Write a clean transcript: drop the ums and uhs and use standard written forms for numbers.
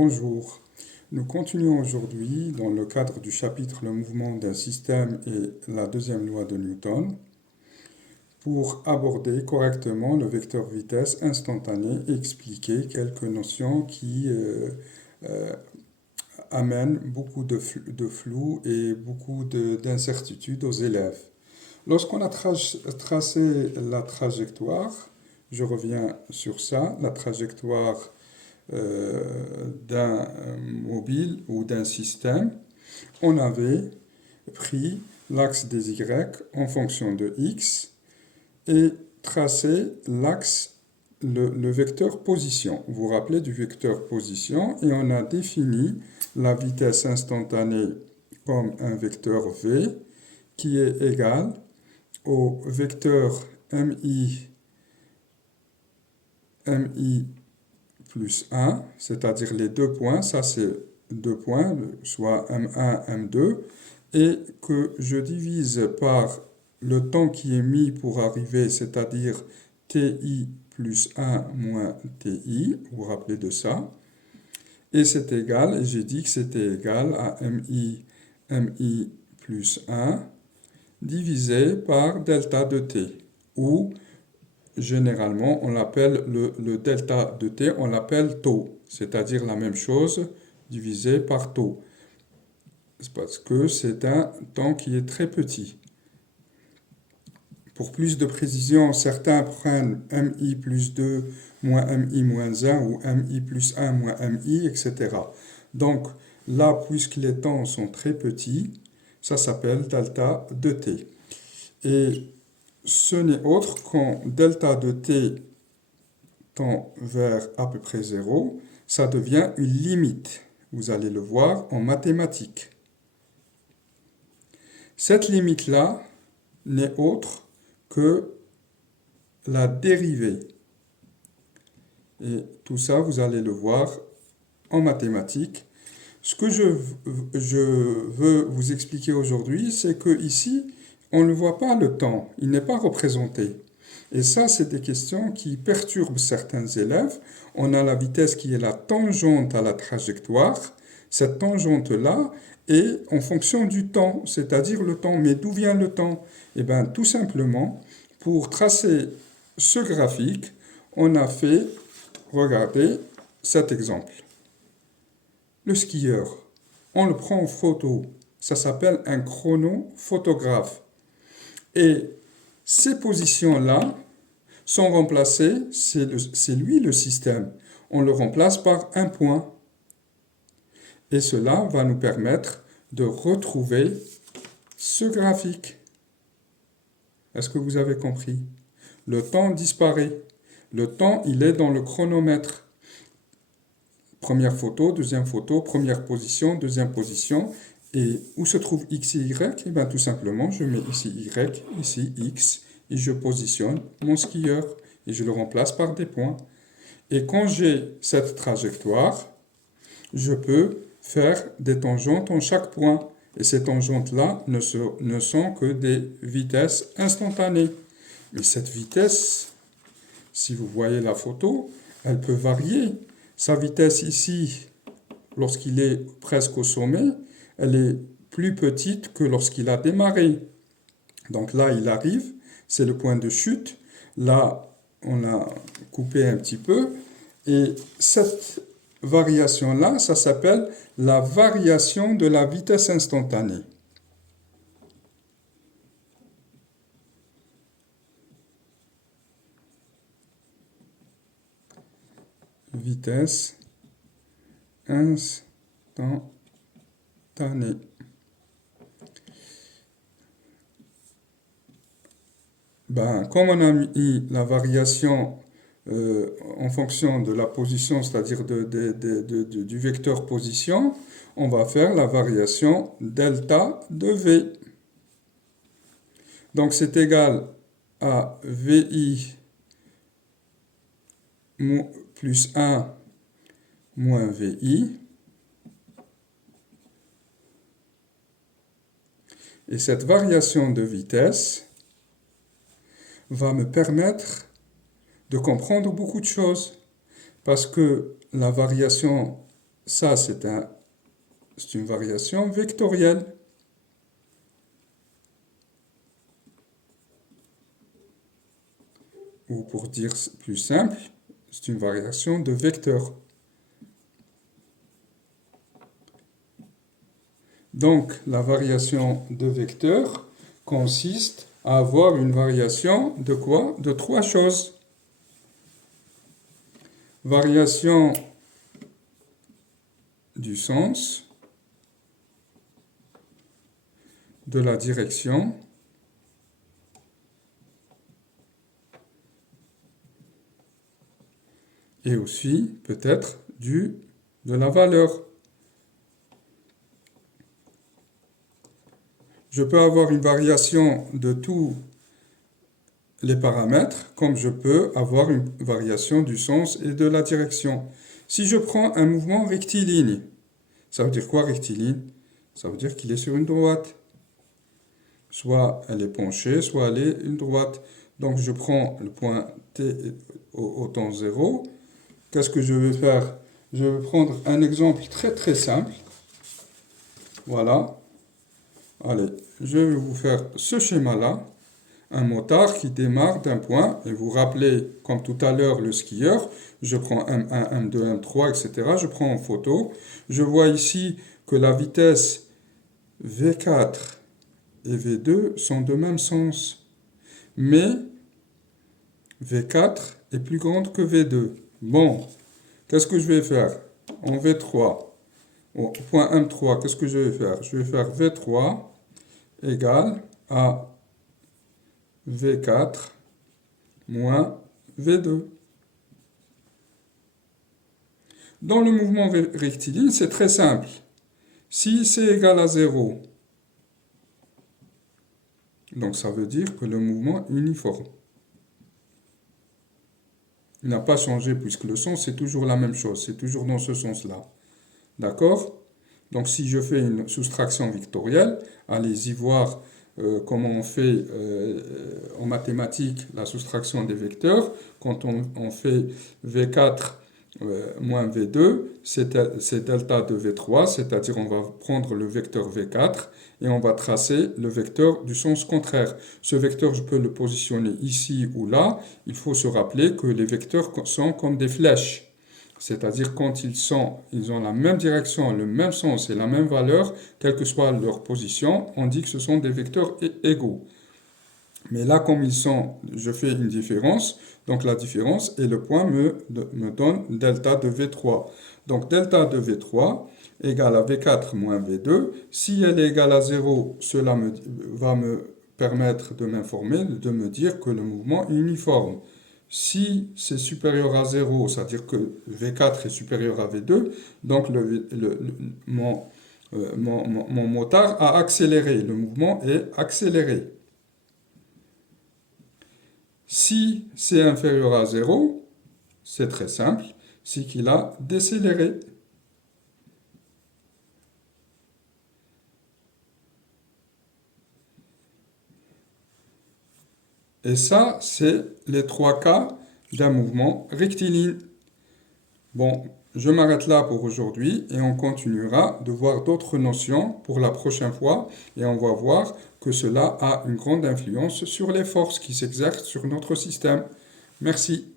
Bonjour, nous continuons aujourd'hui dans le cadre du chapitre Le mouvement d'un système et la deuxième loi de Newton pour aborder correctement le vecteur vitesse instantané et expliquer quelques notions qui euh, amènent beaucoup de flou et beaucoup d'incertitudes aux élèves. Lorsqu'on a tracé la trajectoire, je reviens sur ça, la trajectoire d'un mobile ou d'un système, on avait pris l'axe des Y en fonction de X et tracé l'axe, le vecteur position. Vous vous rappelez du vecteur position et on a défini la vitesse instantanée comme un vecteur V qui est égal au vecteur MI plus 1, c'est-à-dire les deux points, ça c'est deux points, soit M1, M2, et que je divise par le temps qui est mis pour arriver, c'est-à-dire TI plus 1 moins TI, vous vous rappelez de ça, et c'est égal, et j'ai dit que c'était égal à MI plus 1 divisé par delta de T, ou généralement, on l'appelle le delta de T, on l'appelle taux, c'est-à-dire la même chose divisé par taux. C'est parce que c'est un temps qui est très petit. Pour plus de précision, certains prennent MI plus 2 moins MI moins 1 ou MI plus 1 moins MI, etc. Donc là, puisque les temps sont très petits, ça s'appelle delta de T. Et ce n'est autre quand delta de T tend vers à peu près 0, ça devient une limite. Vous allez le voir en mathématiques. Cette limite-là n'est autre que la dérivée. Et tout ça, vous allez le voir en mathématiques. Ce que je veux vous expliquer aujourd'hui, c'est que ici, on ne voit pas le temps, il n'est pas représenté. Et ça, c'est des questions qui perturbent certains élèves. On a la vitesse qui est la tangente à la trajectoire. Cette tangente-là est en fonction du temps, c'est-à-dire le temps. Mais d'où vient le temps? Eh bien, tout simplement, pour tracer ce graphique, on a fait, regardez cet exemple. Le skieur, on le prend en photo. Ça s'appelle un chronophotographe. Et ces positions-là sont remplacées, c'est lui le système. On le remplace par un point. Et cela va nous permettre de retrouver ce graphique. Est-ce que vous avez compris? Le temps disparaît. Le temps, il est dans le chronomètre. Première photo, deuxième photo, première position, deuxième position. Et où se trouve X et Y? Eh bien, tout simplement, je mets ici Y, ici X, et je positionne mon skieur, et je le remplace par des points. Et quand j'ai cette trajectoire, je peux faire des tangentes en chaque point. Et ces tangentes-là ne sont que des vitesses instantanées. Mais cette vitesse, si vous voyez la photo, elle peut varier. Sa vitesse ici, lorsqu'il est presque au sommet, elle est plus petite que lorsqu'il a démarré. Donc là, il arrive, c'est le point de chute. Là, on a coupé un petit peu. Et cette variation-là, ça s'appelle la variation de la vitesse instantanée. Vitesse instantanée. Comme on a mis la variation en fonction de la position, c'est-à-dire du vecteur position, on va faire la variation delta de V. Donc c'est égal à VI plus 1 moins VI. Et cette variation de vitesse va me permettre de comprendre beaucoup de choses. Parce que la variation, ça c'est une variation vectorielle. Ou pour dire plus simple, c'est une variation de vecteur. Donc, la variation de vecteur consiste à avoir une variation de quoi? De trois choses. Variation du sens, de la direction, et aussi peut-être de la valeur. Je peux avoir une variation de tous les paramètres, comme je peux avoir une variation du sens et de la direction. Si je prends un mouvement rectiligne, ça veut dire quoi rectiligne? Ça veut dire qu'il est sur une droite. Soit elle est penchée, soit elle est une droite. Donc je prends le point T au temps 0. Qu'est-ce que je vais faire? Je vais prendre un exemple très très simple. Voilà. Allez, je vais vous faire ce schéma-là. Un motard qui démarre d'un point, et vous rappelez, comme tout à l'heure, le skieur, je prends M1, M2, M3, etc. Je prends en photo. Je vois ici que la vitesse V4 et V2 sont de même sens. Mais V4 est plus grande que V2. Bon, qu'est-ce que je vais faire? En V3, au point M3, qu'est-ce que je vais faire? Je vais faire V3 égale à V4 moins V2. Dans le mouvement rectiligne, c'est très simple. Si c'est égal à 0, donc ça veut dire que le mouvement est uniforme. Il n'a pas changé puisque le sens c'est toujours la même chose, c'est toujours dans ce sens-là. D'accord? Donc si je fais une soustraction vectorielle, allez-y voir comment on fait en mathématiques la soustraction des vecteurs. Quand on fait V4 moins V2, c'est delta de V3, c'est-à-dire on va prendre le vecteur V4 et on va tracer le vecteur du sens contraire. Ce vecteur, je peux le positionner ici ou là. Il faut se rappeler que les vecteurs sont comme des flèches. C'est-à-dire quand ils ont la même direction, le même sens et la même valeur, quelle que soit leur position, on dit que ce sont des vecteurs égaux. Mais là, comme je fais une différence, donc la différence et le point me donne delta de V3. Donc delta de V3 égale à V4 moins V2. Si elle est égale à 0, cela va me permettre de m'informer, de me dire que le mouvement est uniforme. Si c'est supérieur à 0, c'est-à-dire que V4 est supérieur à V2, donc mon motard a accéléré, le mouvement est accéléré. Si c'est inférieur à 0, c'est très simple, c'est qu'il a décéléré. Et ça, c'est les trois cas d'un mouvement rectiligne. Bon, je m'arrête là pour aujourd'hui et on continuera de voir d'autres notions pour la prochaine fois et on va voir que cela a une grande influence sur les forces qui s'exercent sur notre système. Merci.